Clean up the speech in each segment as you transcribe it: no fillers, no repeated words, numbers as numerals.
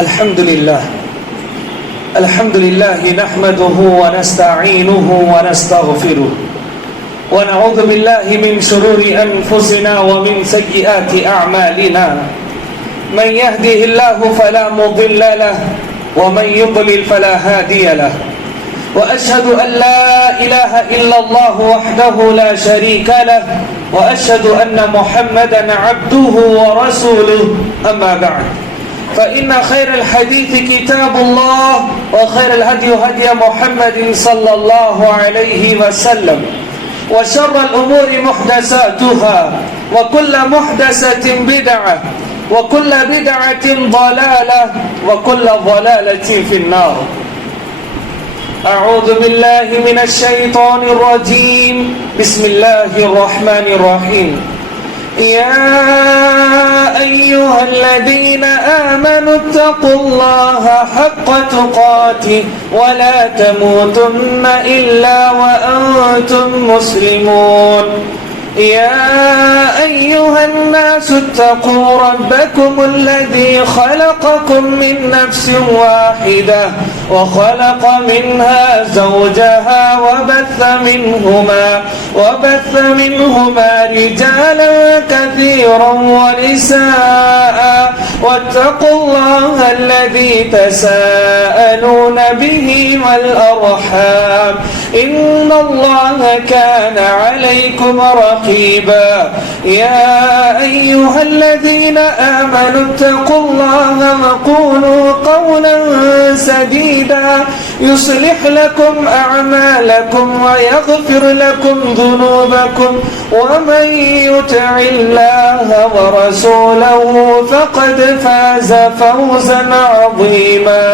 الحمد لله نحمده ونستعينه ونستغفره ونعوذ بالله من شرور أنفسنا ومن سيئات أعمالنا من يهده الله فلا مضل له ومن يضلل فلا هادي له وأشهد أن لا إله إلا الله وحده لا شريك له وأشهد أن محمدا عبده ورسوله أما بعد فإن خير الحديث كتاب الله وخير الهدي هدي محمد صلى الله عليه وسلم وشر الأمور محدثاتها وكل محدثة بدعة وكل بدعة ضلالة وكل ضلالة في النار. أعوذ بالله من الشيطان الرجيم. بسم الله الرحمن الرحيم. يا أيها الذين آمنوا اتقوا الله حق تقاته ولا تموتن إلا وأنتم مسلمون. يا أيها الناس اتقوا ربكم الذي خلقكم من نفس واحدة وخلق منها زوجها وبث منهما رجالا كثيرا ونساء واتقوا الله الذي تساءلون به والأرحام إن الله كان عليكم رقيبا. يا أيها الذين آمنوا اتقوا الله وقولوا قولا سديدا يصلح لكم أعمالكم ويغفر لكم ذنوبكم ومن يطع الله ورسوله فقد فاز فوزا عظيما.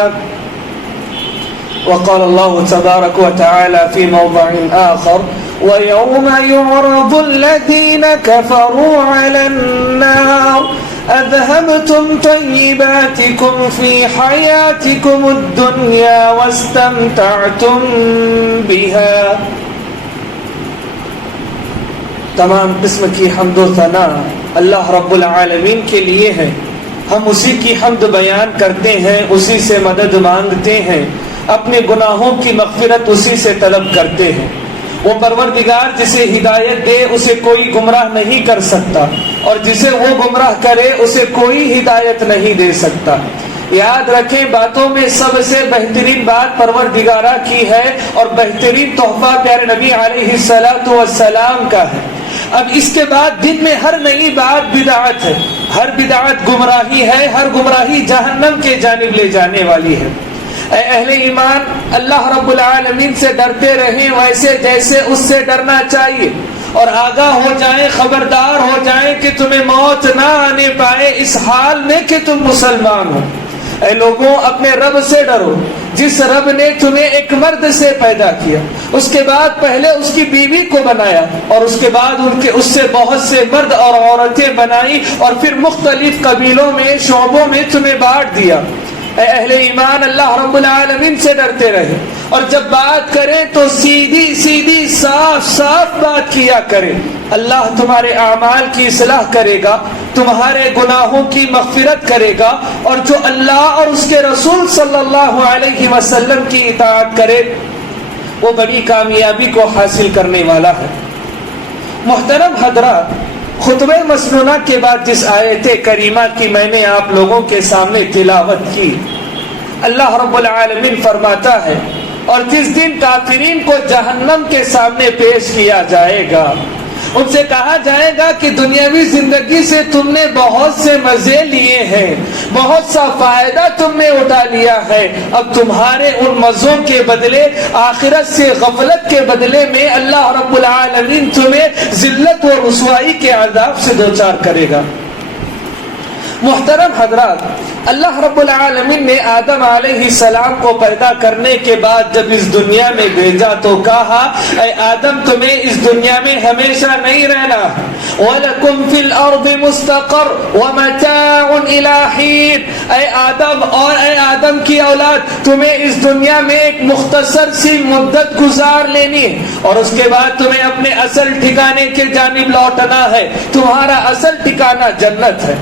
وقال الله تبارك وتعالى في موضع آخر: ويوم يعرض الذين كفروا على النار أذهبتم طيباتكم في حياتكم الدنيا واستمتعتم بها. تمام قسم کی حمد و ثنا اللہ رب العالمین کے لیے ہے. ہم اسی کی حمد بیان کرتے ہیں، اسی سے مدد مانگتے ہیں، اپنے گناہوں کی مغفرت اسی سے طلب کرتے ہیں. وہ پروردگار جسے ہدایت دے اسے کوئی گمراہ نہیں کر سکتا، اور جسے وہ گمراہ کرے اسے کوئی ہدایت نہیں دے سکتا. یاد رکھیں، باتوں میں سب سے بہترین بات پروردگارہ کی ہے اور بہترین تحفہ پیارے نبی علیہ الصلوۃ والسلام کا ہے. اب اس کے بعد دن میں ہر نئی بات بدعت ہے، ہر بدعت گمراہی ہے، ہر گمراہی جہنم کے جانب لے جانے والی ہے. اے اہل ایمان، اللہ رب العالمین سے ڈرتے رہیں ویسے جیسے اس سے ڈرنا چاہیے، اور آگاہ ہو جائیں، خبردار ہو جائیں کہ تمہیں موت نہ آنے پائے اس حال میں کہ تم مسلمان ہو. اے لوگوں، اپنے رب سے ڈرو، جس رب نے تمہیں ایک مرد سے پیدا کیا، اس کے بعد پہلے اس کی بیوی کو بنایا، اور اس کے بعد اس سے بہت سے مرد اور عورتیں بنائی، اور پھر مختلف قبیلوں میں، شعبوں میں تمہیں بانٹ دیا. اے اہل ایمان، اللہ رب العالمین سے ڈرتے رہے، اور جب بات کریں تو سیدھی سیدھی صاف صاف بات کیا کریں. اللہ تمہارے اعمال کی اصلاح کرے گا، تمہارے گناہوں کی مغفرت کرے گا، اور جو اللہ اور اس کے رسول صلی اللہ علیہ وسلم کی اطاعت کرے وہ بڑی کامیابی کو حاصل کرنے والا ہے. محترم حضرات، خطبہ مسنونہ کے بعد جس آیت کریمہ کی میں نے آپ لوگوں کے سامنے تلاوت کی، اللہ رب العالمین فرماتا ہے: اور جس دن کافرین کو جہنم کے سامنے پیش کیا جائے گا، ان سے کہا جائے گا کہ دنیاوی زندگی سے تم نے بہت سے مزے لیے ہیں، بہت سا فائدہ تم نے اٹھا لیا ہے، اب تمہارے ان مزوں کے بدلے، آخرت سے غفلت کے بدلے میں اللہ رب العالمین تمہیں ذلت و رسوائی کے عذاب سے دوچار کرے گا. محترم حضرات، اللہ رب العالمین نے آدم علیہ السلام کو پیدا کرنے کے بعد جب اس دنیا میں بھیجا تو کہا: اے آدم، تمہیں اس دنیا میں ہمیشہ نہیں رہنا. وَلَكُمْ فِي الْأَرْضِ مُسْتَقَرٌّ وَمَتَاعٌ إِلَىٰ حِينٍ. اے آدم اور اے آدم کی اولاد، تمہیں اس دنیا میں ایک مختصر سی مدت گزار لینی ہے، اور اس کے بعد تمہیں اپنے اصل ٹھکانے کے جانب لوٹنا ہے. تمہارا اصل ٹھکانہ جنت ہے.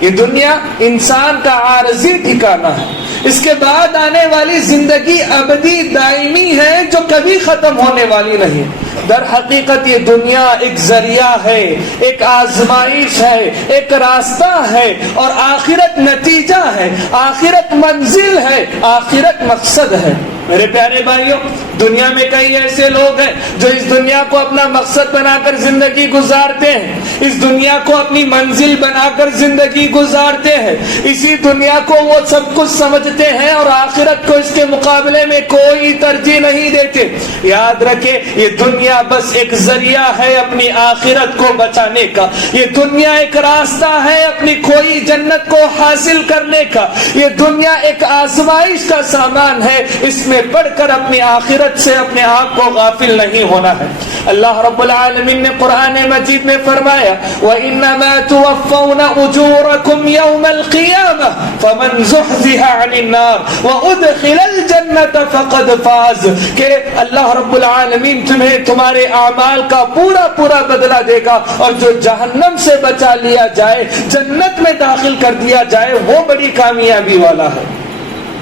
یہ دنیا انسان کا عارضی ٹھکانہ ہے، اس کے بعد آنے والی زندگی ابدی دائمی ہے جو کبھی ختم ہونے والی نہیں۔ در حقیقت یہ دنیا ایک ذریعہ ہے، ایک آزمائش ہے، ایک راستہ ہے، اور آخرت نتیجہ ہے، آخرت منزل ہے، آخرت مقصد ہے۔ میرے پیارے بھائیوں، دنیا میں کئی ایسے لوگ ہیں جو اس دنیا کو اپنا مقصد بنا کر زندگی گزارتے ہیں، اس دنیا کو اپنی منزل بنا کر زندگی گزارتے ہیں، اسی دنیا کو وہ سب کچھ سمجھتے ہیں اور آخرت کو اس کے مقابلے میں کوئی ترجیح نہیں دیتے۔ یاد رکھیں، یہ دنیا بس ایک ذریعہ ہے اپنی آخرت کو بچانے کا، یہ دنیا ایک راستہ ہے اپنی کھوئی جنت کو حاصل کرنے کا، یہ دنیا ایک آزمائش کا سامان ہے، اس میں پڑھ کر اپنی آخرت سے اپنے آپ کو غافل نہیں ہونا ہے۔ اللہ رب العالمین نے قرآن مجید میں فرمایا وَإِنَّمَا تُوَفَّوْنَ أُجُورَكُمْ يَوْمَ الْقِيَامَةِ فَمَنْ زُحْزِحَ عَنِ النَّارِ وَأُدْخِلَ الْجَنَّةَ فَقَدْ فَازَ، کہ اللہ رب العالمین تمہیں تمہارے اعمال کا پورا بدلہ دے گا، اور جو جہنم سے بچا لیا جائے، جنت میں داخل کر دیا جائے، وہ بڑی کامیابی والا ہے۔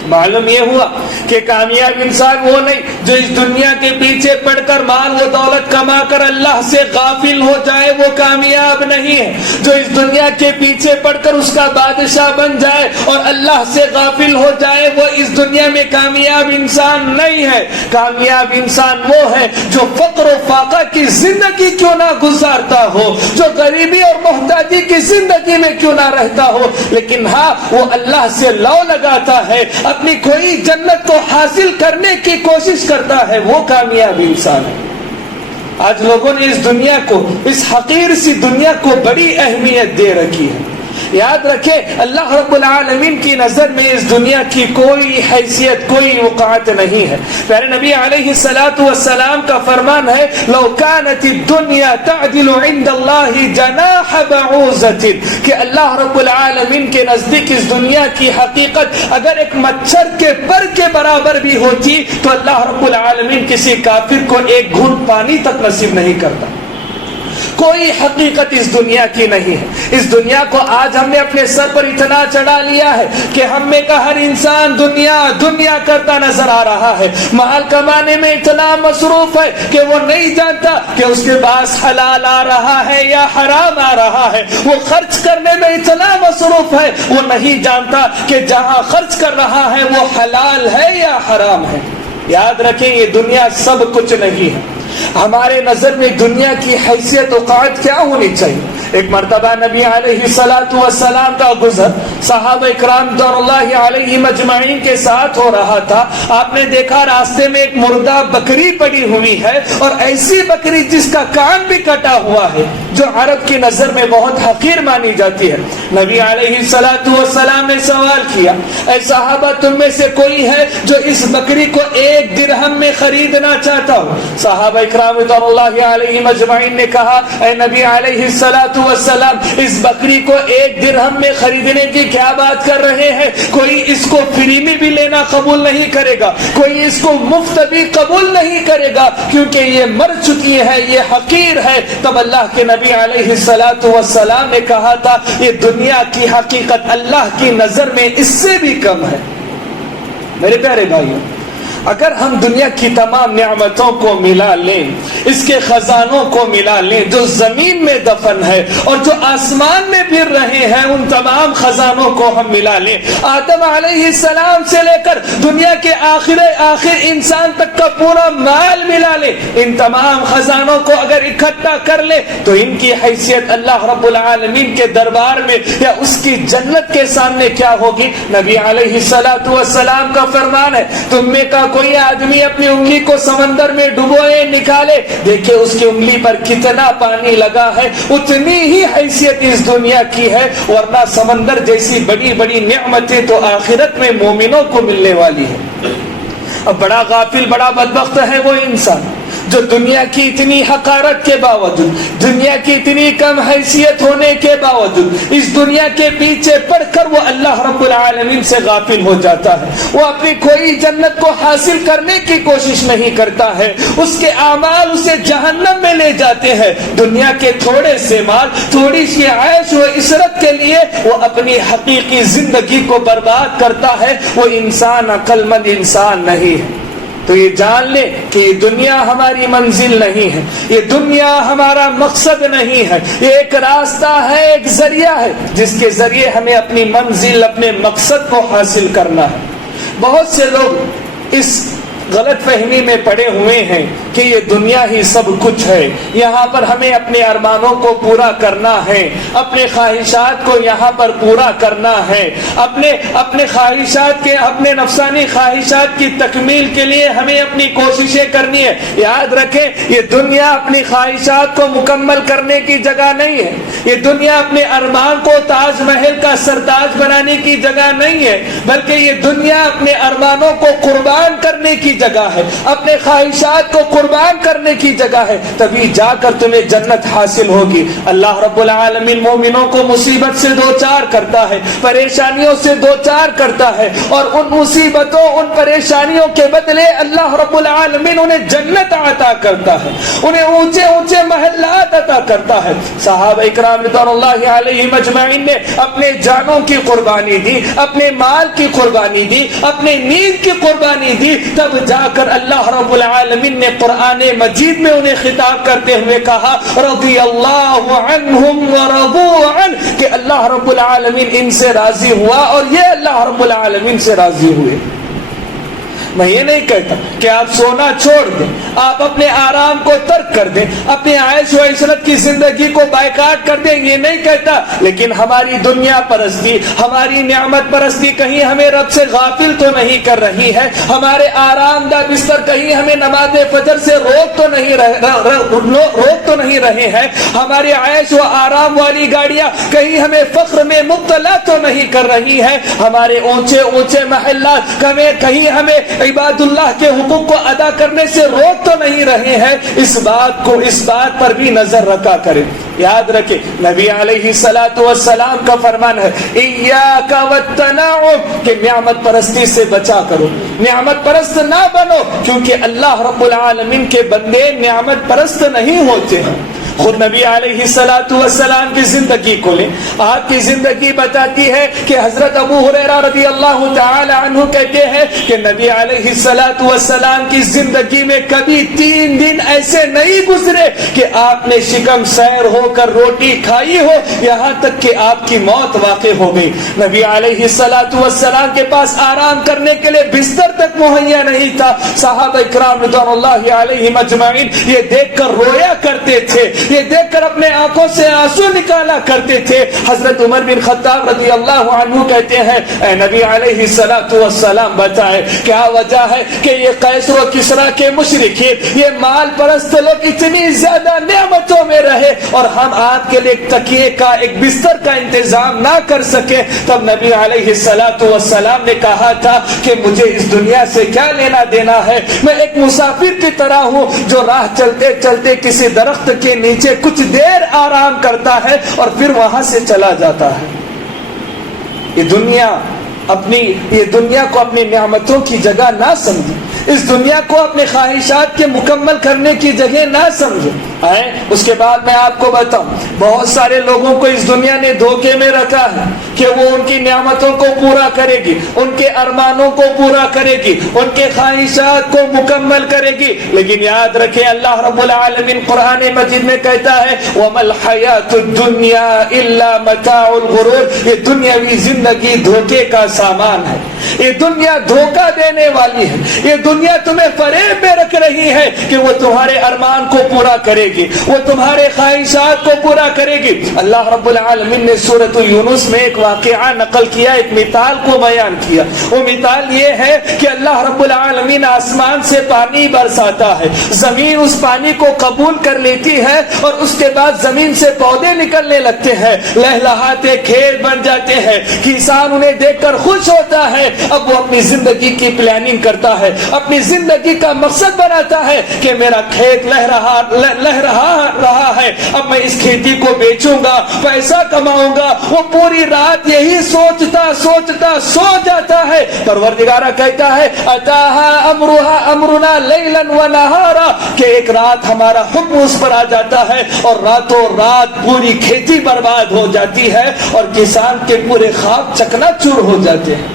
معلوم یہ ہوا کہ کامیاب انسان وہ نہیں جو اس دنیا کے پیچھے پڑھ کر مال و دولت کما کر اللہ سے غافل ہو جائے، وہ کامیاب نہیں ہے۔ جو اس دنیا کے پیچھے پڑھ کر اس کا بادشاہ بن جائے اور اللہ سے غافل ہو جائے، وہ اس دنیا میں کامیاب انسان نہیں ہے۔ کامیاب انسان وہ ہے جو فقر و فاقہ کی زندگی کیوں نہ گزارتا ہو، جو غریبی اور محتاجی کی زندگی میں کیوں نہ رہتا ہو، لیکن ہاں وہ اللہ سے لو لگاتا ہے، اپنی کوئی جنت کو حاصل کرنے کی کوشش کرتا ہے، وہ کامیاب انسان ہے۔ آج لوگوں نے اس دنیا کو، اس حقیر سی دنیا کو بڑی اہمیت دے رکھی ہے۔ یاد رکھیں، اللہ رب العالمین کی نظر میں اس دنیا کی کوئی حیثیت، کوئی وقعت نہیں ہے۔ پیارے نبی علیہ الصلوۃ والسلام کا فرمان ہے لو كانت الدنيا تعدل عند الله جناح بعوضة، کہ اللہ رب العالمین کے نزدیک اس دنیا کی حقیقت اگر ایک مچھر کے پر کے برابر بھی ہوتی تو اللہ رب العالمین کسی کافر کو ایک گھونٹ پانی تک نصیب نہیں کرتا۔ کوئی حقیقت اس دنیا کی نہیں ہے۔ اس دنیا کو آج ہم نے اپنے سر پر اتنا چڑھا لیا ہے کہ ہم میں کا ہر انسان دنیا کرتا نظر آ رہا ہے، مال کمانے میں اتنا مصروف ہے کہ وہ نہیں جانتا کہ اس کے پاس حلال آ رہا ہے یا حرام آ رہا ہے، وہ خرچ کرنے میں اتنا مصروف ہے وہ نہیں جانتا کہ جہاں خرچ کر رہا ہے وہ حلال ہے یا حرام ہے۔ یاد رکھیں، یہ دنیا سب کچھ نہیں ہے۔ ہمارے نظر میں دنیا کی حیثیت و قاعد کیا ہونی چاہیے؟ ایک مرتبہ نبی علیہ الصلوۃ والسلام کا گزر صحابہ اکرام رضوان اللہ علیہم اجمعین کے ساتھ ہو رہا تھا۔ آپ نے دیکھا راستے میں ایک مردہ بکری پڑی ہوئی ہے، اور ایسی بکری جس کا کان بھی کٹا ہوا ہے، جو عرب کی نظر میں بہت حقیر مانی جاتی ہے۔ نبی علیہ الصلوۃ والسلام نے سوال کیا، اے صحابہ، تم میں سے کوئی ہے جو اس بکری کو 1 درہم میں خریدنا چاہتا ہو؟ صحابہ اکرام رضوان اللہ علیہم اجمعین نے کہا، اے نبی علیہ الصلوۃ والسلام، اس بکری کو 1 درہم میں خریدنے کی کیا بات کر رہے ہیں؟ کوئی اس کو فری میں بھی لینا قبول نہیں کرے گا، کوئی اس کو مفت بھی قبول نہیں کرے گا، کیونکہ یہ مر چکی ہے، یہ حقیر ہے۔ تب اللہ کے نبی علیہ الصلوۃ والسلام نے کہا تھا، یہ دنیا کی حقیقت اللہ کی نظر میں اس سے بھی کم ہے۔ میرے پیارے بھائیوں، اگر ہم دنیا کی تمام نعمتوں کو ملا لیں، اس کے خزانوں کو ملا لیں جو زمین میں دفن ہے اور جو آسمان میں پھر رہے ہیں، ان تمام خزانوں کو ہم ملا لیں، آدم علیہ السلام سے لے کر دنیا کے آخر انسان تک کا پورا مال ملا لیں، ان تمام خزانوں کو اگر اکٹھا کر لیں تو ان کی حیثیت اللہ رب العالمین کے دربار میں یا اس کی جنت کے سامنے کیا ہوگی؟ نبی علیہ الصلوۃ والسلام کا فرمان ہے، تم میں کا کوئی آدمی اپنی انگلی کو سمندر میں ڈبوئے نکالے، دیکھیں اس کی انگلی پر کتنا پانی لگا ہے، اتنی ہی حیثیت اس دنیا کی ہے، ورنہ سمندر جیسی بڑی بڑی نعمتیں تو آخرت میں مومنوں کو ملنے والی ہے۔ اب بڑا غافل، بڑا بدبخت ہے وہ انسان جو دنیا کی اتنی حقارت کے باوجود، دنیا کی اتنی کم حیثیت ہونے کے باوجود اس دنیا کے پیچھے پڑ کر وہ اللہ رب العالمین سے غافل ہو جاتا ہے، وہ اپنی کوئی جنت کو حاصل کرنے کی کوشش نہیں کرتا ہے، اس کے اعمال اسے جہنم میں لے جاتے ہیں۔ دنیا کے تھوڑے سے مال، تھوڑی سی عیش و عشرت کے لیے وہ اپنی حقیقی زندگی کو برباد کرتا ہے، وہ انسان عقل مند انسان نہیں ہے۔ تو یہ جان لے کہ یہ دنیا ہماری منزل نہیں ہے، یہ دنیا ہمارا مقصد نہیں ہے، یہ ایک راستہ ہے، ایک ذریعہ ہے جس کے ذریعے ہمیں اپنی منزل، اپنے مقصد کو حاصل کرنا ہے۔ بہت سے لوگ اس غلط فہمی میں پڑے ہوئے ہیں کہ یہ دنیا ہی سب کچھ ہے، یہاں پر ہمیں اپنے ارمانوں کو پورا کرنا ہے، اپنے خواہشات کو یہاں پر پورا کرنا ہے، اپنے خواہشات کے، اپنے نفسانی خواہشات کی تکمیل کے لیے ہمیں اپنی کوششیں کرنی ہے۔ یاد رکھیں یہ دنیا اپنی خواہشات کو مکمل کرنے کی جگہ نہیں ہے، یہ دنیا اپنے ارمان کو تاج محل کا سرتاج بنانے کی جگہ نہیں ہے، بلکہ یہ دنیا اپنے ارمانوں کو قربان کرنے کی جگہ ہے، اپنے خواہشات کو قربان کرنے کی جگہ ہے، تبھی جا کر تمہیں جنت حاصل ہوگی۔ اللہ رب العالمین مومنوں کو مصیبت سے دوچار کرتا ہے، پریشانیوں سے دوچار کرتا ہے، اور ان مصیبتوں، ان پریشانیوں کے بدلے اللہ رب العالمین انہیں جنت عطا کرتا ہے، انہیں اونچے اونچے محلات عطا کرتا ہے۔ صحابہ اکرام رضوان اللہ علیہم اجمعین نے اپنے جانوں کی قربانی دی، اپنے مال کی قربانی دی، اپنے نیند کی قربانی دی، تب جا کر اللہ رب العالمین نے قرآن مجید میں انہیں خطاب کرتے ہوئے کہا رضی اللہ عنہم ورضوا عنہ، کہ اللہ رب العالمین ان سے راضی ہوا اور یہ اللہ رب العالمین سے راضی ہوئے۔ میں یہ نہیں کہتا کہ آپ سونا چھوڑ دیں، آپ اپنے آرام کو ترک کر دیں، اپنے عیش و عشرت کی زندگی کو بائیکاٹ کر دیں، یہ نہیں کہتا، لیکن ہماری دنیا پرستی، ہماری نعمت پرستی کہیں ہمیں رب سے غافل تو نہیں کر رہی ہے، ہمارے آرام دہ بستر کہیں ہمیں نماز فجر سے روک تو نہیں رہے ہیں، ہمارے عیش و آرام والی گاڑیاں کہیں ہمیں فخر میں مبتلا تو نہیں کر رہی ہے، ہمارے اونچے اونچے محلات کہیں ہمیں عباد اللہ کے حقوق کو ادا کرنے سے روک تو نہیں رہے ہیں۔ اس بات پر بھی نظر رکھا کریں۔ یاد رکھیں نبی علیہ السلام کا فرمان ہے ایاک والتنعم، کہ نعمت پرستی سے بچا کرو، نعمت پرست نہ بنو، کیونکہ اللہ رب العالمین کے بندے نعمت پرست نہیں ہوتے ہیں۔ خود نبی علیہ السلام کی زندگی کو لیں، آپ کی زندگی بتاتی ہے کہ حضرت ابو ہریرہ رضی اللہ تعالی عنہ کہتے ہیں کہ نبی علیہ السلام کی زندگی میں کبھی 3 دن ایسے نہیں گزرے کہ آپ نے شکم سیر ہو کر روٹی کھائی ہو، یہاں تک کہ آپ کی موت واقع ہو گئی۔ نبی علیہ السلام کے پاس آرام کرنے کے لیے بستر تک مہیا نہیں تھا۔ صحابہ کرام رضوان اللہ علیہم اجمعین یہ دیکھ کر رویا کرتے تھے، یہ دیکھ کر اپنے آنکھوں سے آنسو نکالا کرتے تھے۔ حضرت عمر بن خطاب رضی اللہ عنہ کہتے ہیں اے نبی علیہ السلام بتائے کیا وجہ ہے کہ یہ قیصر و کسریٰ کے مشرکین، یہ مال پرست لوگ اتنی زیادہ نعمتوں میں رہے اور ہم آپ کے لیے ایک تکیے کا، ایک بستر کا انتظام نہ کر سکے؟ تب نبی علیہ السلام نے کہا تھا کہ مجھے اس دنیا سے کیا لینا دینا ہے، میں ایک مسافر کی طرح ہوں جو راہ چلتے چلتے کسی درخت کے نیچے کچھ دیر آرام کرتا ہے اور پھر وہاں سے چلا جاتا ہے۔ یہ دنیا کو اپنی نعمتوں کی جگہ نہ سمجھے، اس دنیا کو اپنے خواہشات کے مکمل کرنے کی جگہ نہ سمجھے۔ اس کے بعد میں آپ کو بتاؤں بہت سارے لوگوں کو اس دنیا نے دھوکے میں رکھا ہے کہ وہ ان کی نعمتوں کو پورا کرے گی، ان کے ارمانوں کو پورا کرے گی، ان کے خواہشات کو مکمل کرے گی، لیکن یاد رکھیں اللہ رب العالمین قرآن مجید میں کہتا ہے وَمَا الْحَيَاةُ الدُّنْيَا إِلَّا مَتَاعُ الْغُرُورِ، یہ دنیاوی زندگی دھوکے کا سامان ہے، یہ دنیا دھوکہ دینے والی ہے، یہ دنیا تمہیں فریب میں رکھ رہی ہے کہ وہ تمہارے ارمان کو پورا کرے دے گی, وہ تمہارے خواہشات کو پورا کرے گی. اللہ رب العالمین نے سورۃ یونس میں ایک واقعہ نقل کیا, ایک مثال کو بیان کیا. وہ مثال یہ ہے کہ اللہ رب العالمین آسمان سے پانی برساتا ہے, زمین اس پانی کو قبول کر لیتی ہے اور اس کے بعد زمین سے پودے نکلنے لگتے ہیں, لہلہاتے کھیت بن جاتے ہیں, کسان انہیں دیکھ کر خوش ہوتا ہے. اب وہ اپنی زندگی کی پلاننگ کرتا ہے, اپنی زندگی کا مقصد بناتا ہے کہ میرا کھیت لہ رہا ہے, اب میں اس کھیتی کو بیچوں گا, پیسہ کماؤں گا. وہ پوری رات یہی سوچتا سو جاتا ہے. پروردگارہ کہتا ہے اتاہا امرنا لیلا ونہارا, کہ ایک رات ہمارا حکم اس پر آ جاتا ہے اور راتوں رات پوری کھیتی برباد ہو جاتی ہے اور کسان کے پورے خواب چکنا چور ہو جاتے ہیں.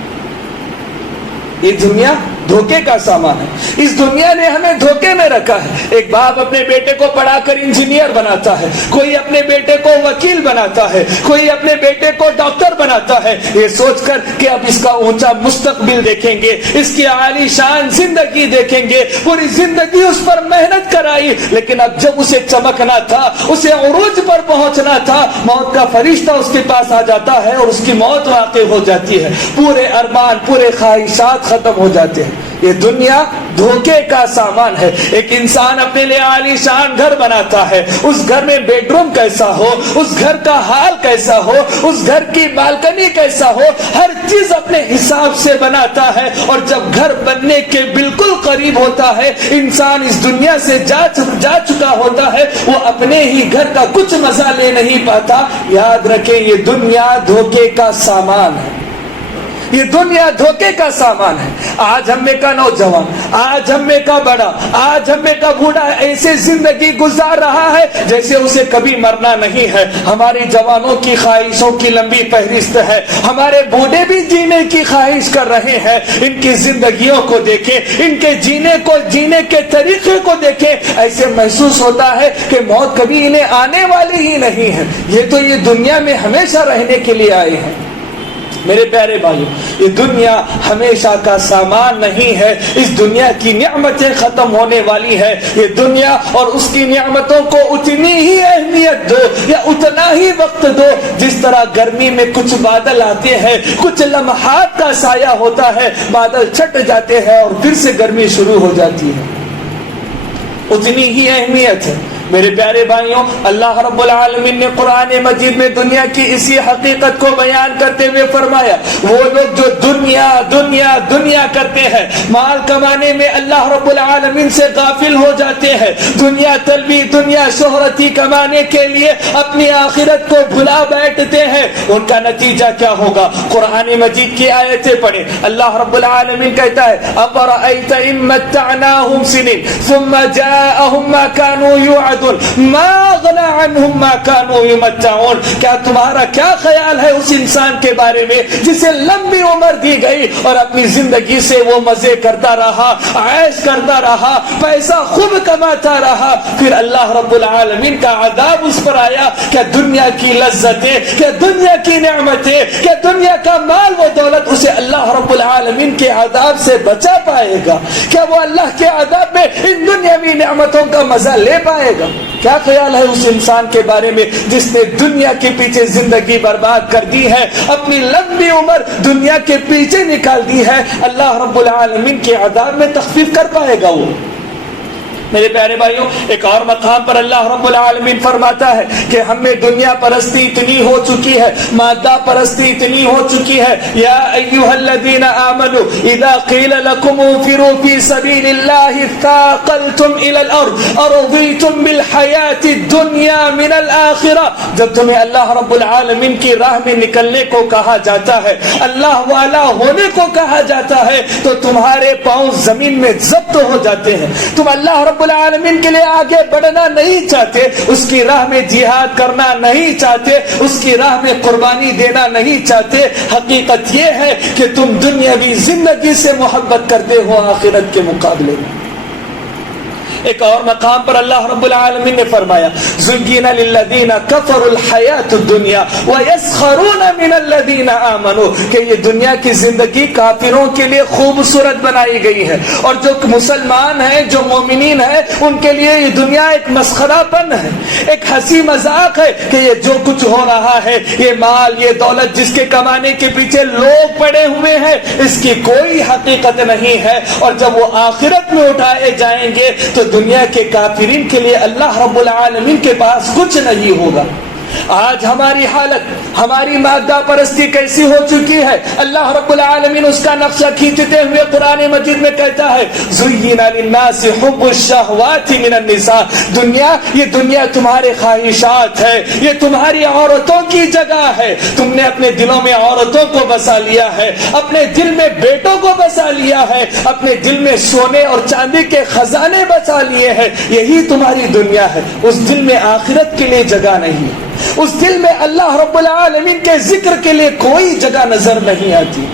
یہ دنیا دھوکے کا سامان ہے. اس دنیا نے ہمیں دھوکے میں رکھا ہے. ایک باپ اپنے بیٹے کو پڑھا کر انجینئر بناتا ہے, کوئی اپنے بیٹے کو وکیل بناتا ہے, کوئی اپنے بیٹے کو ڈاکٹر بناتا ہے, یہ سوچ کر کہ اب اس کا اونچا مستقبل دیکھیں گے, اس کی عالی شان زندگی دیکھیں گے. پوری زندگی اس پر محنت کرائی, لیکن اب جب اسے چمکنا تھا, اسے عروج پر پہنچنا تھا, موت کا فرشتہ اس کے پاس آ جاتا ہے اور اس کی موت واقع ہو جاتی ہے. پورے ارمان, پورے خواہشات ختم ہو جاتے ہیں. یہ دنیا دھوکے کا سامان ہے. ایک انسان اپنے لیے عالی شان گھر بناتا ہے, اس گھر میں بیڈ روم کیسا ہو, اس گھر کا حال کیسا ہو, اس گھر کی بالکنی کیسا ہو, ہر چیز اپنے حساب سے بناتا ہے. اور جب گھر بننے کے بالکل قریب ہوتا ہے, انسان اس دنیا سے جا چکا ہوتا ہے, وہ اپنے ہی گھر کا کچھ مزہ لے نہیں پاتا. یاد رکھیں یہ دنیا دھوکے کا سامان ہے. یہ دنیا دھوکے کا سامان ہے. آج ہم میں کا نوجوان, آج ہم میں کا بڑا, آج ہم میں کا بوڑھا ایسے زندگی گزار رہا ہے جیسے اسے کبھی مرنا نہیں ہے. ہمارے جوانوں کی خواہشوں کی لمبی فہرست ہے, ہمارے بوڑھے بھی جینے کی خواہش کر رہے ہیں. ان کی زندگیوں کو دیکھیں, ان کے جینے کے طریقے کو دیکھیں, ایسے محسوس ہوتا ہے کہ موت کبھی انہیں آنے والی ہی نہیں ہے. یہ تو یہ دنیا میں ہمیشہ رہنے کے لیے آئے ہیں. میرے پیارے بھائیو, یہ دنیا ہمیشہ کا سامان نہیں ہے. اس دنیا کی نعمتیں ختم ہونے والی ہے. یہ دنیا اور اس کی نعمتوں کو اتنی ہی اہمیت دو یا اتنا ہی وقت دو جس طرح گرمی میں کچھ بادل آتے ہیں, کچھ لمحات کا سایہ ہوتا ہے, بادل چھٹ جاتے ہیں اور پھر سے گرمی شروع ہو جاتی ہے. اتنی ہی اہمیت ہے. میرے پیارے بھائیوں, اللہ رب العالمین نے قرآن مجید میں دنیا کی اسی حقیقت کو بیان کرتے ہوئے فرمایا, وہ لوگ جو دنیا دنیا دنیا کرتے ہیں, مال کمانے میں اللہ رب العالمین سے غافل ہو جاتے ہیں, دنیا طلبی, دنیا شہرتی کمانے کے لیے اپنی آخرت کو بھلا بیٹھتے ہیں, ان کا نتیجہ کیا ہوگا؟ قرآن مجید کی آیتیں پڑھیں. اللہ رب العالمین کہتا ہے أَفَرَأَيْتَ إِن مَّتَّعْنَاهُمْ سِنِينَ ثُمَّ جَاءَهُم مَّا كَانُوا يُوعَدُونَ ما غنى عنهم ما كانوا يمتعون. کیا تمہارا کیا خیال ہے اس انسان کے بارے میں جسے لمبی عمر دی گئی اور اپنی زندگی سے وہ مزے کرتا رہا, عیش کرتا رہا, پیسہ خوب کماتا رہا, پھر اللہ رب العالمین کا عذاب اس پر آیا. کیا دنیا کی لذتیں, کیا دنیا کی نعمتیں, کیا دنیا کا مال و دولت اسے اللہ رب العالمین کے عذاب سے بچا پائے گا؟ کیا وہ اللہ کے عذاب میں ان دنیاوی نعمتوں کا مزہ لے پائے گا؟ کیا خیال ہے اس انسان کے بارے میں جس نے دنیا کے پیچھے زندگی برباد کر دی ہے, اپنی لمبی عمر دنیا کے پیچھے نکال دی ہے؟ اللہ رب العالمین کے عذاب میں تخفیف کر پائے گا وہ؟ میرے پیارے بھائیوں, ایک اور مقام پر اللہ رب العالمین فرماتا ہے کہ ہم میں دنیا پرستی اتنی ہو چکی ہے, مادہ پرستی اتنی ہو چکی ہے. یا ایھا الذین آمنوا اذا قیل لکم انفروا فی سبیل اللہ اثاقلتم الی الارض ارضیتم بالحیاۃ الدنیا من الآخرہ. جب تمہیں اللہ رب العالمین کی راہ میں نکلنے کو کہا جاتا ہے, اللہ والا ہونے کو کہا جاتا ہے, تو تمہارے پاؤں زمین میں ضبط ہو جاتے ہیں. تم اللہ رب العالمین کے لیے آگے بڑھنا نہیں چاہتے, اس کی راہ میں جہاد کرنا نہیں چاہتے, اس کی راہ میں قربانی دینا نہیں چاہتے. حقیقت یہ ہے کہ تم دنیاوی زندگی سے محبت کرتے ہو آخرت کے مقابلے میں. ایک اور مقام پر اللہ رب العالمین نے فرمایا زُيِّنَ لِلَّذِينَ كَفَرُوا الْحَيَاةُ الدُّنْيَا وَيَسْخَرُونَ مِنَ الَّذِينَ آمَنُوا کہ یہ دنیا کی زندگی کافروں کے لیے خوبصورت بنائی گئی ہے، اور جو مسلمان ہیں، جو مومنین ہیں، ان کے لیے یہ دنیا ایک مسخرہ پن ہے، ایک ہنسی مذاق ہے کہ یہ جو کچھ ہو رہا ہے، یہ مال، یہ دولت جس کے کمانے کے پیچھے لوگ پڑے ہوئے ہیں، اس کی کوئی حقیقت نہیں ہے، اور جب وہ آخرت میں اٹھائے جائیں گے تو دنیا کے کافرین کے لیے اللہ رب العالمین کے پاس کچھ نہیں ہوگا۔ آج ہماری حالت، ہماری مادہ پرستی کیسی ہو چکی ہے، اللہ رب العالمین اس کا نقشہ کھینچتے ہوئے قرآن مجید میں کہتا ہے زُيِّنَ لِلنَّاسِ حُبُّ الشَّهْوَاتِ مِنَ النِّسَاءِ دنیا، یہ دنیا تمہارے خواہشات ہے، یہ تمہاری عورتوں کی جگہ ہے، تم نے اپنے دلوں میں عورتوں کو بسا لیا ہے، اپنے دل میں بیٹوں کو بسا لیا ہے، اپنے دل میں سونے اور چاندی کے خزانے بسا لیے ہیں، یہی تمہاری دنیا ہے۔ اس دل میں آخرت کے لیے جگہ نہیں ہے، اس دل میں اللہ رب العالمین کے ذکر کے لیے کوئی جگہ نظر نہیں آتی۔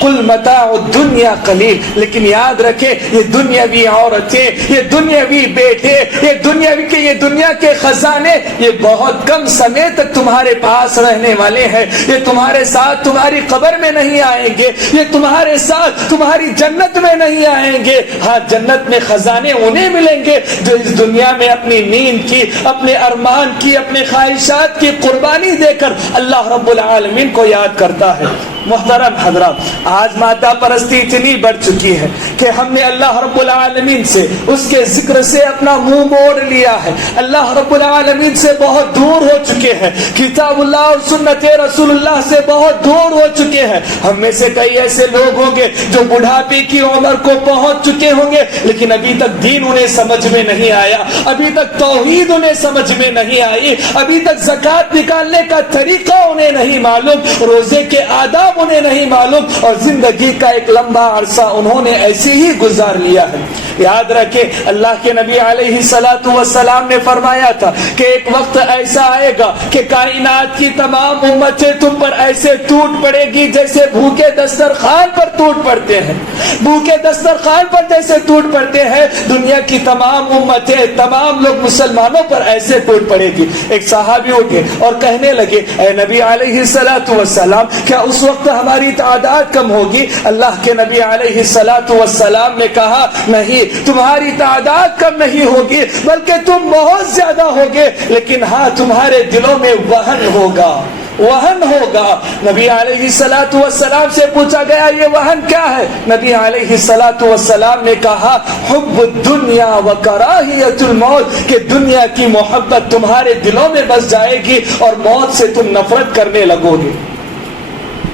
قل متاع الدنیا قلیل، لیکن یاد رکھے یہ دنیاوی عورتیں، یہ دنیاوی بیٹے، یہ دنیا کے خزانے، یہ بہت کم سمے تک تمہارے پاس رہنے والے ہیں، یہ تمہارے ساتھ تمہاری قبر میں نہیں آئیں گے، یہ تمہارے ساتھ تمہاری جنت میں نہیں آئیں گے۔ ہاں، جنت میں خزانے انہیں ملیں گے جو اس دنیا میں اپنی نیند کی، اپنے ارمان کی، اپنے خواہشات کی قربانی دے کر اللہ رب العالمین کو یاد کرتا ہے۔ محترم حضرات، آج مادہ پرستی اتنی بڑھ چکی ہے کہ ہم نے اللہ رب العالمین سے، اس کے ذکر سے اپنا منہ موڑ لیا ہے، اللہ رب العالمین سے بہت دور ہو چکے ہیں، کتاب اللہ اور سنت رسول اللہ سے بہت دور ہو چکے ہیں۔ ہم میں سے کئی ایسے لوگ ہوں گے جو بڑھاپے کی عمر کو پہنچ چکے ہوں گے، لیکن ابھی تک دین انہیں سمجھ میں نہیں آیا، ابھی تک توحید انہیں سمجھ میں نہیں آئی، ابھی تک زکوٰۃ نکالنے کا طریقہ انہیں نہیں معلوم، روزے کے آداب انہیں نہیں معلوم، اور زندگی کا ایک لمبا عرصہ انہوں نے ایسے ہی گزار لیا ہے۔ یاد رکھیں، اللہ کے نبی علیہ الصلوۃ والسلام نے فرمایا تھا کہ ایک وقت ایسا آئے گا کہ کائنات کی تمام امتیں تم پر ایسے ٹوٹ پڑے گی جیسے بھوکے دسترخوان پر ٹوٹ پڑتے ہیں، بھوکے دسترخوان پر جیسے ٹوٹ پڑتے ہیں، دنیا کی تمام امتیں، تمام لوگ مسلمانوں پر ایسے ٹوٹ پڑے گی۔ ایک صحابی اٹھے اور کہنے لگے اے نبی علیہ الصلوۃ والسلام، کیا اس وقت ہماری تعداد کم ہوگی؟ اللہ کے نبی علیہ الصلوۃ والسلام نے کہا نہیں، تمہاری تعداد کم نہیں ہوگی بلکہ تم بہت زیادہ ہوگے، لیکن ہاں تمہارے دلوں میں وہن ہوگا، وہن ہوگا۔ نبی علیہ الصلوۃ والسلام سے پوچھا گیا یہ وہن کیا ہے؟ نبی علیہ الصلوۃ والسلام نے کہا حب الدنیا وکراہیت الموت، کہ دنیا کی محبت تمہارے دلوں میں بس جائے گی اور موت سے تم نفرت کرنے لگو گے۔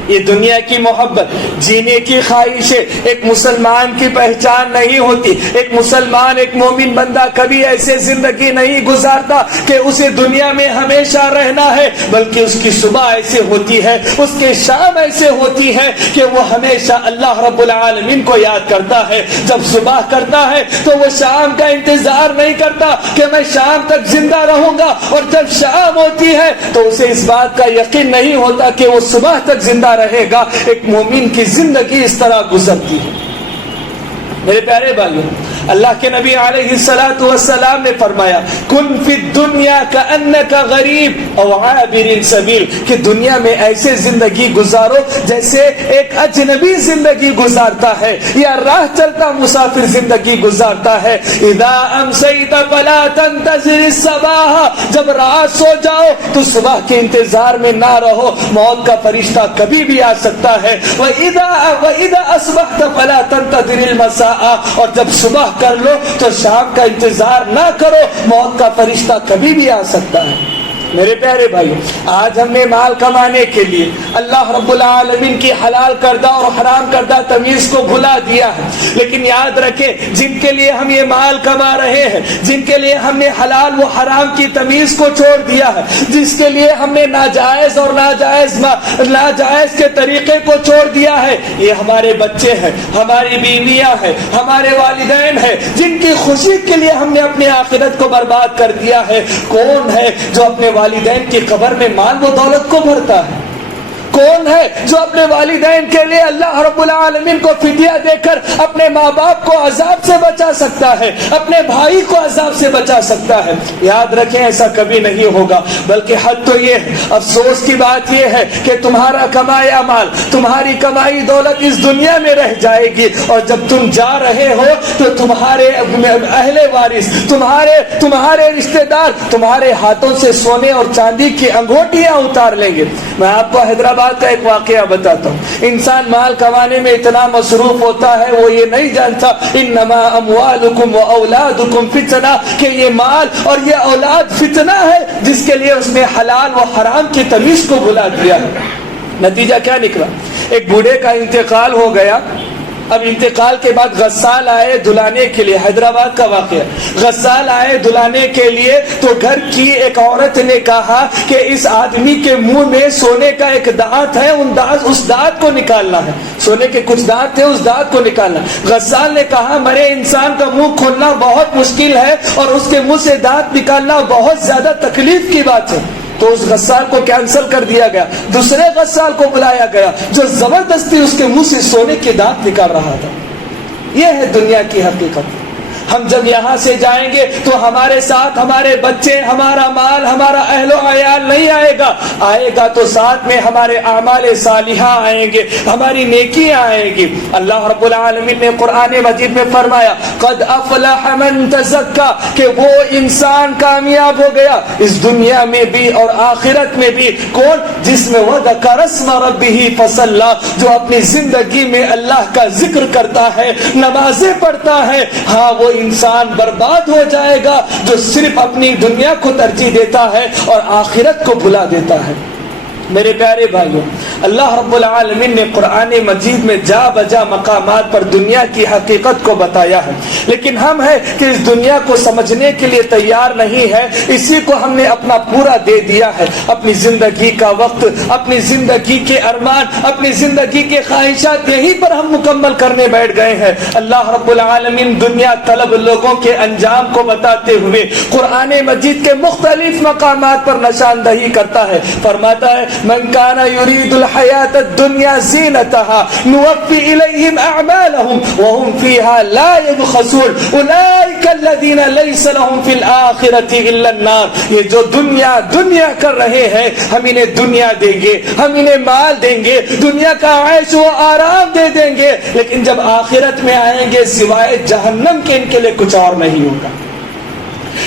یہ دنیا کی محبت، جینے کی خواہشیں ایک مسلمان کی پہچان نہیں ہوتی۔ ایک مسلمان، ایک مومن بندہ کبھی ایسے زندگی نہیں گزارتا کہ اسے دنیا میں ہمیشہ رہنا ہے، بلکہ اس کی صبح ایسے ہوتی ہے، اس کی شام ایسے ہوتی ہے کہ وہ ہمیشہ اللہ رب العالمین کو یاد کرتا ہے۔ جب صبح کرتا ہے تو وہ شام کا انتظار نہیں کرتا کہ میں شام تک زندہ رہوں گا، اور جب شام ہوتی ہے تو اسے اس بات کا یقین نہیں ہوتا کہ وہ صبح تک زندہ رہے گا۔ ایک مومن کی زندگی اس طرح گزرتی ہے۔ میرے پیارے بھائیوں، اللہ کے نبی علیہ الصلوۃ والسلام نے فرمایا کن فی الدنیا کأنک غریب او عابر سبیل، کہ دنیا میں ایسے زندگی گزارو جیسے ایک اجنبی زندگی گزارتا ہے یا راہ چلتا مسافر زندگی گزارتا ہے۔ اذا امسیت فلا تنتظر الصباح، جب رات سو جاؤ تو صبح کے انتظار میں نہ رہو، موت کا فرشتہ کبھی بھی آ سکتا ہے۔ وَإِذَا أَصْبَحْتَ فَلَا تَنْتَظِرِ الْمَسَاءَ، اور جب صبح کر لو تو شام کا انتظار نہ کرو، موت کا فرشتہ کبھی بھی آ سکتا ہے۔ میرے پیارے بھائیو، آج ہم نے مال کمانے کے لیے اللہ رب العالمین کی حلال کردہ اور حرام کردہ تمیز کو بھلا دیا ہے، لیکن یاد رکھیں جن کے لیے ہم یہ مال کما رہے ہیں، جن کے لیے ہم نے حلال و حرام کی تمیز کو چھوڑ دیا ہے، جس کے لیے ہم نے ناجائز اور ناجائز کے طریقے کو چھوڑ دیا ہے، یہ ہمارے بچے ہیں، ہماری بیویاں ہیں، ہمارے والدین ہیں، جن کی خوشی کے لیے ہم نے اپنی آخرت کو برباد کر دیا ہے۔ کون ہے جو اپنے والدین کی قبر میں مال و دولت کو بھرتا ہے؟ کون ہے جو اپنے والدین کے لیے اللہ رب العالمین کو فدیہ دے کر اپنے ماں باپ کو عذاب سے بچا سکتا ہے، اپنے بھائی کو عذاب سے بچا سکتا ہے؟ یاد رکھیں ایسا کبھی نہیں ہوگا، بلکہ حد تو یہ ہے، افسوس کی بات یہ ہے کہ تمہارا کمایا مال، تمہاری کمائی دولت اس دنیا میں رہ جائے گی، اور جب تم جا رہے ہو تو تمہارے اہل وارث، تمہارے رشتہ دار تمہارے ہاتھوں سے سونے اور چاندی کی انگوٹیاں اتار لیں گے۔ میں آپ کو حیدرآباد کا ایک واقعہ بتاتا ہوں۔ انسان مال کمانے میں اتنا مصروف ہوتا ہے وہ یہ نہیں جانتا انما اموالکم و اولادکم فتنہ، کہ یہ مال اور یہ اولاد فتنہ ہے جس کے لیے اس نے حلال و حرام کی تمیز کو بھلا دیا ہے۔ نتیجہ کیا نکلا؟ ایک بوڑھے کا انتقال ہو گیا۔ اب انتقال کے بعد غسال آئے دھلانے کے لیے، حیدرآباد کا واقعہ، غسال آئے دھلانے کے لیے، تو گھر کی ایک عورت نے کہا کہ اس آدمی کے منہ میں سونے کا ایک دانت ہے، اس دانت کو نکالنا ہے، سونے کے کچھ دانت تھے، اس دانت کو نکالنا۔ غسال نے کہا مرے انسان کا منہ کھولنا بہت مشکل ہے اور اس کے منہ سے دانت نکالنا بہت زیادہ تکلیف کی بات ہے، تو اس غسال کو کینسل کر دیا گیا، دوسرے غسال کو بلایا گیا جو زبردستی اس کے منہ سے سونے کے دانت نکال رہا تھا۔ یہ ہے دنیا کی حقیقت۔ ہم جب یہاں سے جائیں گے تو ہمارے ساتھ ہمارے بچے، ہمارا مال، ہمارا اہل و عیال نہیں آئے گا تو ساتھ میں ہمارے اعمال صالحہ آئیں گے، ہماری نیکیاں آئیں گی۔ اللہ رب العالمین نے قرآن مجید میں فرمایا قد افلح من تزکا، کہ وہ انسان کامیاب ہو گیا اس دنیا میں بھی اور آخرت میں بھی۔ کون؟ جس میں وذکر اسم ربہ فصلی، جو اپنی زندگی میں اللہ کا ذکر کرتا ہے، نمازیں پڑھتا ہے۔ ہاں وہ انسان برباد ہو جائے گا جو صرف اپنی دنیا کو ترجیح دیتا ہے اور آخرت کو بھلا دیتا ہے۔ میرے پیارے بھائیوں، اللہ رب العالمین نے قرآن مجید میں جا بجا مقامات پر دنیا کی حقیقت کو بتایا ہے، لیکن ہم ہیں کہ اس دنیا کو سمجھنے کے لیے تیار نہیں ہے، اسی کو ہم نے اپنا پورا دے دیا ہے۔ اپنی زندگی کا وقت، اپنی زندگی کے ارمان، اپنی زندگی کے خواہشات یہیں پر ہم مکمل کرنے بیٹھ گئے ہیں۔ اللہ رب العالمین دنیا طلب لوگوں کے انجام کو بتاتے ہوئے قرآن مجید کے مختلف مقامات پر نشاندہی کرتا ہے، فرماتا ہے من کان یرید الحیات الدنیا زینتها نوفی الیہم اعمالهم وهم فیہا لا یبخسون اولئک الذین لیس لهم فی الآخرۃ الا النار۔ یہ جو دنیا کر رہے ہیں، ہم انہیں دنیا دیں گے، ہم انہیں مال دیں گے، دنیا کا عیش و آرام دے دیں گے، لیکن جب آخرت میں آئیں گے سوائے جہنم کے ان کے لیے کچھ اور نہیں ہوگا۔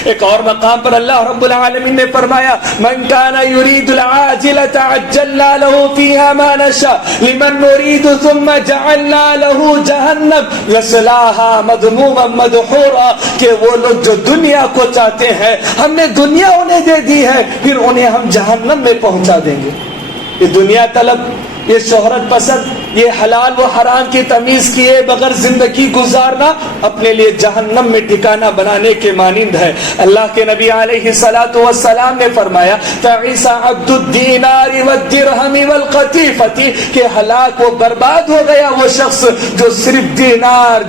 ایک اور مقام پر اللہ رب العالمین نے فرمایا من کان یرید العاجلۃ عجلنا له فیها ما نشاء لمن نرید ثم جعلنا له جہنم یصلاها مذموما مدحورا، کہ وہ لوگ جو دنیا کو چاہتے ہیں ہم نے دنیا انہیں دے دی ہے، پھر انہیں ہم جہنم میں پہنچا دیں گے۔ یہ دنیا طلب، یہ شہرت پسند، یہ حلال و حرام کی تمیز کیے بغیر زندگی گزارنا اپنے لیے جہنم میں ٹھکانہ بنانے کے مانند ہے۔ اللہ کے نبی علیہ الصلوۃ والسلام نے فرمایا تعیس عبد الدینار والدرہم والقطیفۃ، کہ ہلاک و برباد ہو گیا وہ شخص جو صرف دینار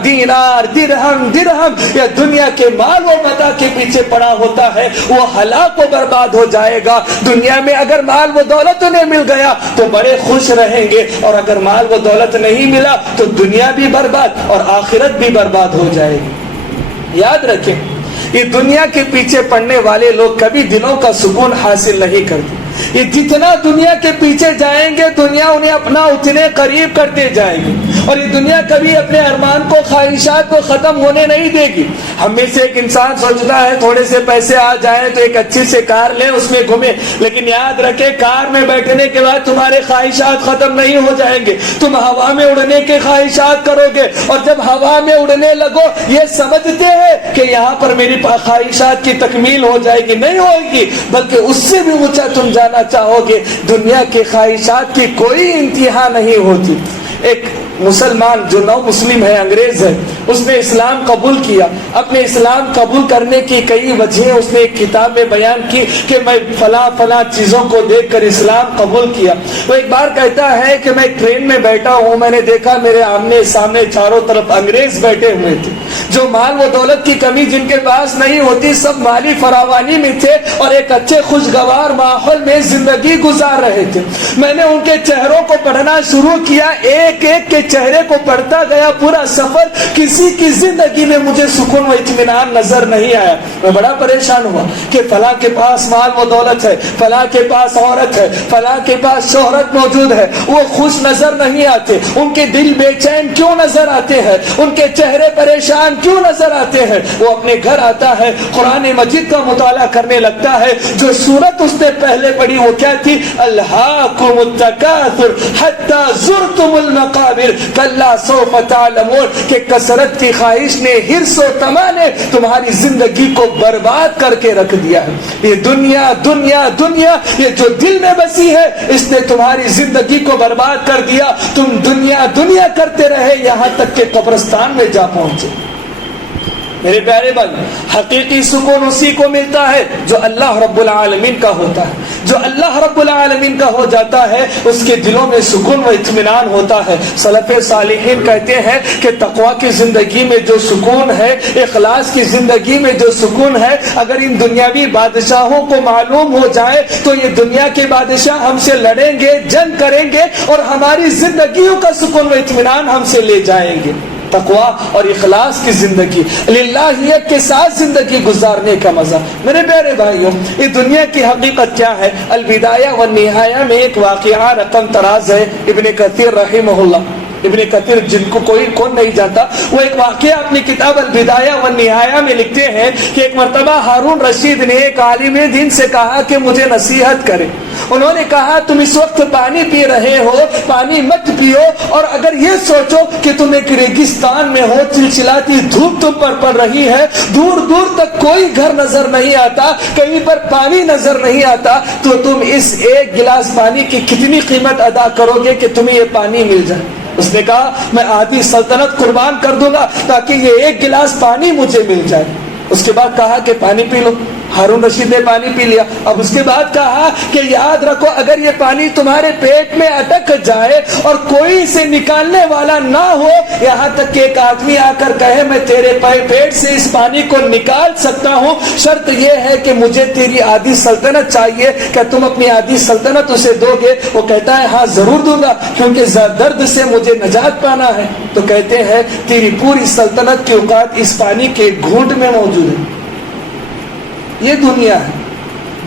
درہم یا دنیا کے مال و متاع کے پیچھے پڑا ہوتا ہے، وہ ہلاک و برباد ہو جائے گا۔ دنیا میں اگر مال و دولت انہیں مل گیا تو بڑے خوش رہیں گے، اور اگر مال و دولت نہیں ملا تو دنیا بھی برباد اور آخرت بھی برباد ہو جائے گی۔ یاد رکھیں یہ دنیا کے پیچھے پڑنے والے لوگ کبھی دلوں کا سکون حاصل نہیں کرتے۔ یہ جتنا دنیا کے پیچھے جائیں گے دنیا انہیں اپنا اتنے قریب کرتے جائے گی، اور یہ دنیا کبھی اپنے ارمان کو، خواہشات کو ختم ہونے نہیں دے گی۔ ہم میں سے ایک انسان سوچتا ہے تھوڑے سے پیسے آ جائیں تو ایک اچھی سے کار لیں، اس میں گھومیں، لیکن یاد رکھیں کار میں بیٹھنے کے بعد تمہارے خواہشات ختم نہیں ہو جائیں گے، تم ہوا میں اڑنے کے خواہشات کرو گے، اور جب ہوا میں اڑنے لگو یہ سمجھتے ہیں کہ یہاں پر میری خواہشات کی تکمیل ہو جائے گی، نہیں ہوئے گی، بلکہ اس سے بھی اونچا تم جانا چاہو گے۔ دنیا کے خواہشات کی کوئی انتہا نہیں ہوتی۔ ایک مسلمان جو نو مسلم ہے، انگریز ہے، اس نے اسلام قبول کیا. اپنے اسلام قبول کرنے کی کئی وجہ اس نے ایک کتاب میں بیان کی کہ میں فلاں فلاں چیزوں کو دیکھ کر اسلام قبول کیا. وہ ایک بار کہتا ہے کہ میں ٹرین میں بیٹھا ہوں، میں نے دیکھا میرے آمنے سامنے چاروں طرف انگریز بیٹھے ہوئے تھے، جو مال و دولت کی کمی جن کے پاس نہیں ہوتی، سب مالی فراوانی میں تھے اور ایک اچھے خوشگوار ماحول میں زندگی گزار رہے تھے. میں نے ان کے چہروں کو پڑھنا شروع کیا، ایک ایک کے چہرے کو پڑھتا گیا پورا سفر. کسی کی زندگی میں مجھے سکون و اطمینان نظر نہیں آیا. میں بڑا پریشان ہوا کہ فلاں کے پاس مال و دولت ہے، فلاں کے پاس عورت ہے، فلاں کے پاس شہرت موجود ہے، وہ خوش نظر نہیں آتے، ان کے دل بے چین کیوں نظر آتے ہیں، ان کے چہرے پریشان کیوں نظر آتے ہیں. وہ اپنے گھر آتا ہے، قرآن مجید کا مطالعہ کرنے لگتا ہے. جو سورت اس نے پہلے پڑھی وہ کیا تھی؟ الہاکم التکاثر حتی زرتم المقابر کلا سوف تعلمون، کہ کثرت کی خواہش نے، حرص و طمع نے تمہاری زندگی کو برباد کر کے رکھ دیا ہے. یہ دنیا دنیا دنیا، یہ جو دل میں بسی ہے، اس نے تمہاری زندگی کو برباد کر دیا. تم دنیا دنیا کرتے رہے یہاں تک کہ قبرستان میں جا پہنچے. میرے پیارے بھائی، حقیقی سکون اسی کو ملتا ہے جو اللہ رب العالمین کا ہوتا ہے. جو اللہ رب العالمین کا ہو جاتا ہے اس کے دلوں میں سکون و اطمینان ہوتا ہے. سلف صالحین کہتے ہیں کہ تقویٰ کی زندگی میں جو سکون ہے، اخلاص کی زندگی میں جو سکون ہے، اگر ان دنیاوی بادشاہوں کو معلوم ہو جائے تو یہ دنیا کے بادشاہ ہم سے لڑیں گے، جنگ کریں گے اور ہماری زندگیوں کا سکون و اطمینان ہم سے لے جائیں گے. تقویٰ اور اخلاص کی زندگی، للہیت کے ساتھ زندگی گزارنے کا مزہ. میرے پیارے بھائیوں، یہ دنیا کی حقیقت کیا ہے؟ البدایہ والنہایہ میں ایک واقعہ رقم تراز ہے. ابن کثیر رحمہ اللہ، ابن کثیر جن کو کون نہیں جانتا، وہ ایک واقعہ اپنی کتاب البدایہ والنہایہ میں لکھتے ہیں کہ ایک مرتبہ ہارون رشید نے ایک عالم دین سے کہا کہ مجھے نصیحت کرے. انہوں نے کہا تم اس وقت پانی پی رہے ہو، پانی مت پیو، اور اگر یہ سوچو کہ تم ایک ریگستان میں ہو، چلچلاتی دھوپ تم پر پڑ رہی ہے، دور دور تک کوئی گھر نظر نہیں آتا، کہیں پر پانی نظر نہیں آتا، تو تم اس ایک گلاس پانی کی کتنی قیمت ادا کرو گے کہ تمہیں یہ پانی مل جائے؟ اس نے کہا میں آدھی سلطنت قربان کر دوں گا تاکہ یہ ایک گلاس پانی مجھے مل جائے. اس کے بعد کہا کہ پانی پی لو. ہارون رشید نے پانی پی لیا. اب اس کے بعد کہا کہ یاد رکھو اگر یہ پانی تمہارے پیٹ میں اٹک جائے اور کوئی اسے نکالنے والا نہ ہو، یہاں تک کہ ایک آدمی آ کر کہے میں تیرے پیٹ سے اس پانی کو نکال سکتا ہوں، شرط یہ ہے کہ مجھے تیری آدھی سلطنت چاہیے، کیا تم اپنی آدھی سلطنت اسے دو گے؟ وہ کہتا ہے ہاں ضرور دوں گا کیونکہ درد سے مجھے نجات پانا ہے. تو کہتے ہیں تیری پوری سلطنت کی اوقات اس پانی کے گھونٹ میں موجود ہے. یہ دنیا ہے،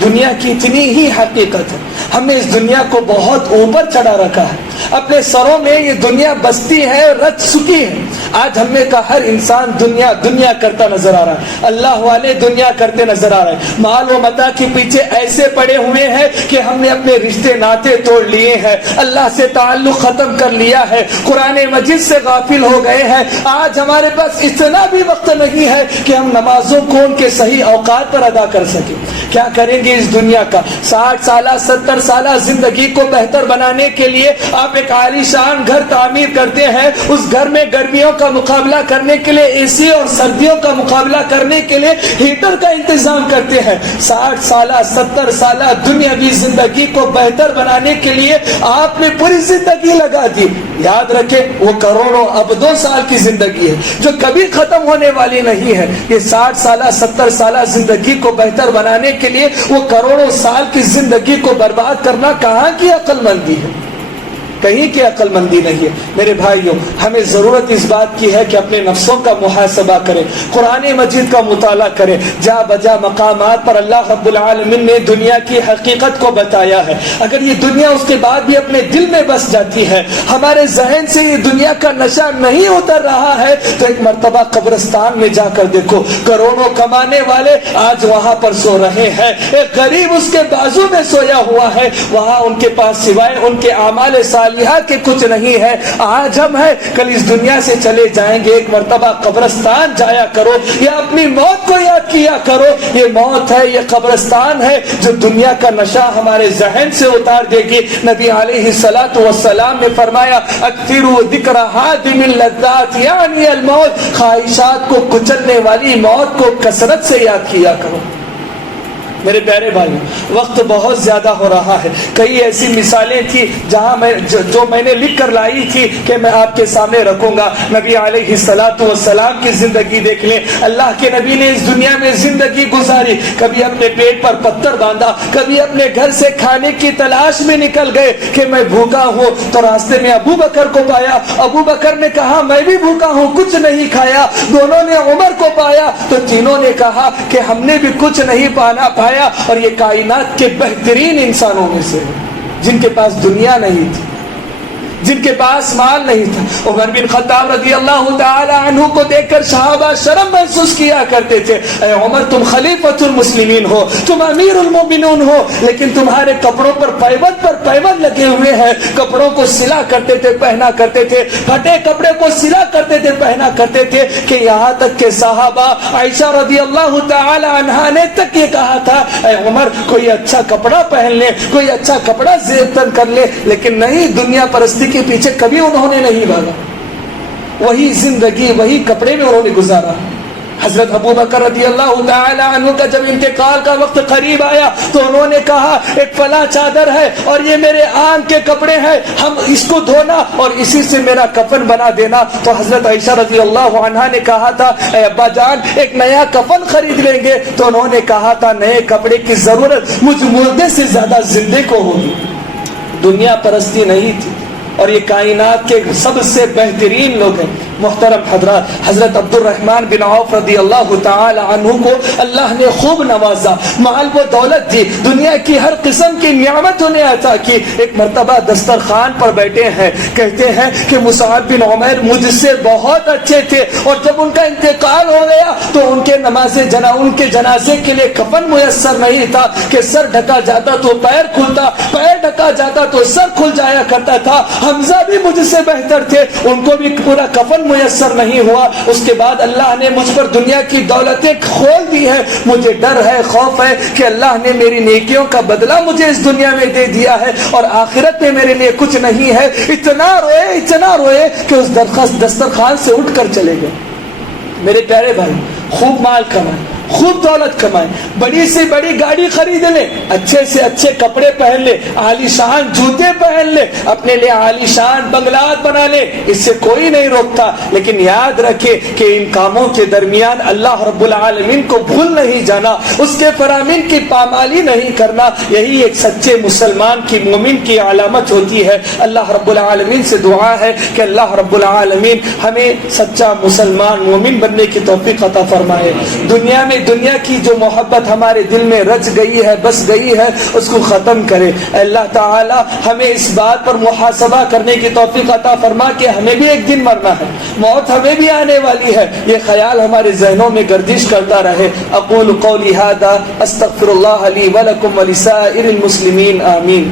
دنیا کی اتنی ہی حقیقت ہے. ہم نے اس دنیا کو بہت اوپر چڑھا رکھا ہے، اپنے سروں میں یہ دنیا بستی ہے، رچ چکی ہے. آج ہم نے کہا ہر انسان دنیا دنیا کرتا نظر آ رہا ہے، اللہ والے دنیا کرتے نظر آ رہے ہیں، مال و متاع کے پیچھے ایسے پڑے ہوئے ہیں کہ ہم نے اپنے رشتے ناطے توڑ لیے ہیں، اللہ سے تعلق ختم کر لیا ہے، قرآن مجید سے غافل ہو گئے ہیں. آج ہمارے پاس اتنا بھی وقت نہیں ہے کہ ہم نمازوں کو ان کے صحیح اوقات پر ادا کر سکیں. کیا کریں گے اس دنیا کا؟ 60 سالہ 70 سالہ زندگی کو بہتر بنانے کے لیے آپ ایک عالی شان گھر تعمیر کرتے ہیں، اس گھر میں گرمیوں کا مقابلہ کرنے کے لیے اے سی اور سردیوں کا مقابلہ کرنے کے لیے ہیٹر کا انتظام کرتے ہیں. 60 سالہ 70 سالہ دنیاوی زندگی کو بہتر بنانے کے لیے آپ نے پوری زندگی لگا دی. یاد رکھیں وہ کروڑوں ابدوں سال کی زندگی ہے جو کبھی ختم ہونے والی نہیں ہے. یہ 60 سالہ 70 سالہ زندگی کو بہتر بنانے کے لیے وہ کروڑوں سال کی زندگی کو برباد کرنا کہاں کی عقل مندی ہے؟ کہیں کی عقل مندی نہیں ہے. میرے بھائیوں، ہمیں ضرورت اس بات کی ہے کہ اپنے نفسوں کا محاسبہ کریں، قرآن مجید کا مطالعہ کریں. جا بجا مقامات پر اللہ رب العالمین نے دنیا کی حقیقت کو بتایا ہے. اگر یہ دنیا اس کے بعد بھی اپنے دل میں بس جاتی ہے، ہمارے ذہن سے یہ دنیا کا نشہ نہیں اتر رہا ہے، تو ایک مرتبہ قبرستان میں جا کر دیکھو، کروڑوں کمانے والے آج وہاں پر سو رہے ہیں، ایک غریب اس کے بازو میں سویا ہوا ہے. وہاں ان کے پاس سوائے ان کے اعمال صالحہ صالحہ کے کچھ نہیں ہے. آج ہم ہیں, کل اس دنیا سے چلے جائیں گے. ایک مرتبہ قبرستان جایا کرو یا اپنی موت کو یاد کیا کرو. یہ موت ہے, یہ قبرستان ہے جو دنیا کا نشہ ہمارے ذہن سے اتار دے گی. نبی علیہ الصلوۃ والسلام نے فرمایا اکثروا ذکر حاتم اللذات یعنی الموت, خواہشات کو کچلنے والی موت کو کثرت سے یاد کیا کرو. میرے پیارے بھائی, وقت بہت زیادہ ہو رہا ہے. کئی ایسی مثالیں تھی جہاں جو میں نے لکھ کر لائی تھی کہ میں آپ کے سامنے رکھوں گا. نبی علیہ الصلوۃ والسلام کی زندگی دیکھ لیں. اللہ کے نبی نے اس دنیا میں زندگی گزاری. کبھی اپنے پیٹ پر پتھر باندھا, کبھی اپنے گھر سے کھانے کی تلاش میں نکل گئے کہ میں بھوکا ہوں, تو راستے میں ابو بکر کو پایا. ابو بکر نے کہا میں بھی بھوکا ہوں, کچھ نہیں کھایا. دونوں نے عمر کو پایا تو تینوں نے کہا کہ ہم نے بھی کچھ نہیں پایا. اور یہ کائنات کے بہترین انسانوں میں سے جن کے پاس دنیا نہیں تھی, جن کے پاس مال نہیں تھا. عمر بن خطاب رضی اللہ تعالی عنہ کو دیکھ کر صحابہ شرم محسوس کیا کرتے تھے. اے عمر, تم خلیفۃ المسلمین ہو, تم امیر المومنین ہو, لیکن تمہارے کپڑوں پر پیبند لگے ہوئے ہیں. کپڑوں کو سلا کرتے تھے, پہنا کرتے تھے, پھٹے کپڑے کو سلا کرتے تھے, پہنا کرتے تھے, کہ یہاں تک کہ صحابہ عائشہ رضی اللہ تعالی عنہا نے تک یہ کہا تھا اے عمر کوئی اچھا کپڑا پہن لے, کوئی اچھا کپڑا زیب تن کر لے. لیکن نہیں, دنیا پرستی کے پیچھے کبھی انہوں نے نہیں بھاگا. وہی زندگی, وہی کپڑے میں انہوں نے گزارا. حضرت ابو بکر رضی اللہ تعالی عنہ کا جب انتقال کا وقت قریب آیا تو انہوں نے کہا ایک فلاں چادر ہے اور یہ میرے آنکھ کے کپڑے ہیں, ہم اس کو دھونا اور اسی سے میرا کفن بنا دینا. تو حضرت عائشہ رضی اللہ عنہا نے کہا تھا اے ابا جان ایک نیا کفن خرید لیں گے. تو انہوں نے کہا تھا نئے کپڑے کی ضرورت مجھ مردے سے زیادہ زندے کو ہوگی. دنیا پرستی نہیں تھی, اور یہ کائنات کے سب سے بہترین لوگ ہیں. محترم حضرات, حضرت عبد الرحمن بن عوف رضی اللہ تعالی عنہ کو اللہ نے خوب نوازا, مال و دولت دی, دنیا کی ہر قسم کی نعمت انہیں عطا کی. ایک مرتبہ دسترخوان پر بیٹھے ہیں, کہتے ہیں کہ مصعب بن عمیر مجھ سے بہت اچھے تھے, اور جب ان کا انتقال ہو گیا تو ان کے جنازے کے لیے کفن میسر نہیں تھا کہ سر ڈھکا جاتا تو پیر کھلتا, پیر ڈھکا جاتا تو سر کھل جایا کرتا تھا. حمزہ بھی مجھ سے بہتر تھے, ان کو بھی پورا کفن میسر نہیں ہوا. اس کے بعد اللہ نے مجھ پر دنیا کی دولتیں کھول دی ہیں. مجھے ڈر ہے, خوف ہے کہ اللہ نے میری نیکیوں کا بدلہ مجھے اس دنیا میں دے دیا ہے اور آخرت میں میرے لیے کچھ نہیں ہے. اتنا روئے کہ اس دسترخوان سے اٹھ کر چلے گئے. میرے پیارے بھائی, خوب مال کمائے, خوب دولت کمائے, بڑی سے بڑی گاڑی خرید لے, اچھے سے اچھے کپڑے پہن لے, عالی شان جوتے پہن لے, اپنے لئے عالی شان بنگلات بنا لے, اس سے کوئی نہیں روکتا. لیکن یاد رکھے کہ ان کاموں کے درمیان اللہ رب العالمین کو بھول نہیں جانا, اس کے فرامین کی پامالی نہیں کرنا. یہی ایک سچے مسلمان کی, مومن کی علامت ہوتی ہے. اللہ رب العالمین سے دعا ہے کہ اللہ رب العالمین ہمیں سچا مسلمان مومن بننے کی توفیق عطا فرمائے. دنیا کی جو محبت ہمارے دل میں رچ گئی ہے, بس گئی ہے, اس کو ختم کرے. اللہ تعالی ہمیں اس بات پر محاسبہ کرنے کی توفیق عطا فرما کہ ہمیں بھی ایک دن مرنا ہے, موت ہمیں بھی آنے والی ہے. یہ خیال ہمارے ذہنوں میں گردش کرتا رہے. اقول قولی ھذا استغفر اللہ لی ولکم ولسائر المسلمین, آمین.